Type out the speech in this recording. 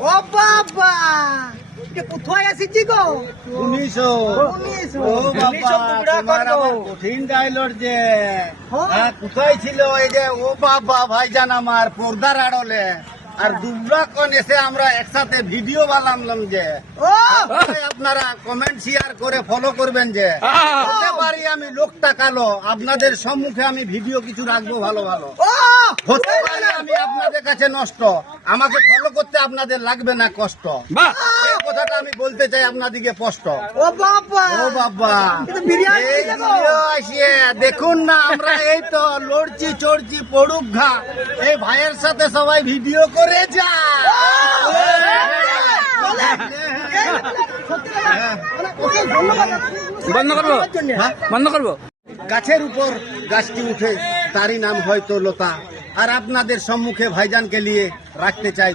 ও বাবা এটা কোথায় আসিছি গো? শুনিছো? ও বাবা, তোমার আমার কঠিন ডায়লগ যে কোথায় ছিল এই যে ও বাবা ভাইজান আমার পর্দার আড়লে আর দুবরাকন এসে আমরা একসাথে ভিডিও বানালাম যে আপনারা কমেন্ট শেয়ার করে ফলো করবেন যে হতে পারি আমি লোকটা কালো আপনাদের সম্মুখে আমি ভিডিও কিছু রাখবো ভালো ভালো হতে পারি আমি আপনাদের কাছে নষ্ট আমাকে ফলো করতে আপনাদের লাগবে না কষ্ট এই কথাটা আমি বলতে চাই আপনাদিকে স্পষ্ট। ও বাবা ও বাবা বিরিয়ানি এই ভিডিও আসিয়ে দেখুন না আমরা এই তো লড়ছি চড়ছি পড়ুক ঘা এই ভাইয়ের সাথে সবাই ভিডিও করে যা বন্ধ করবো বন্ধ করবো। গাছের উপর গাছটি উঠে তারই নাম হয়তো লতা আর আপনাদের সম্মুখে ভাইজানকে নিয়ে রাখতে চাই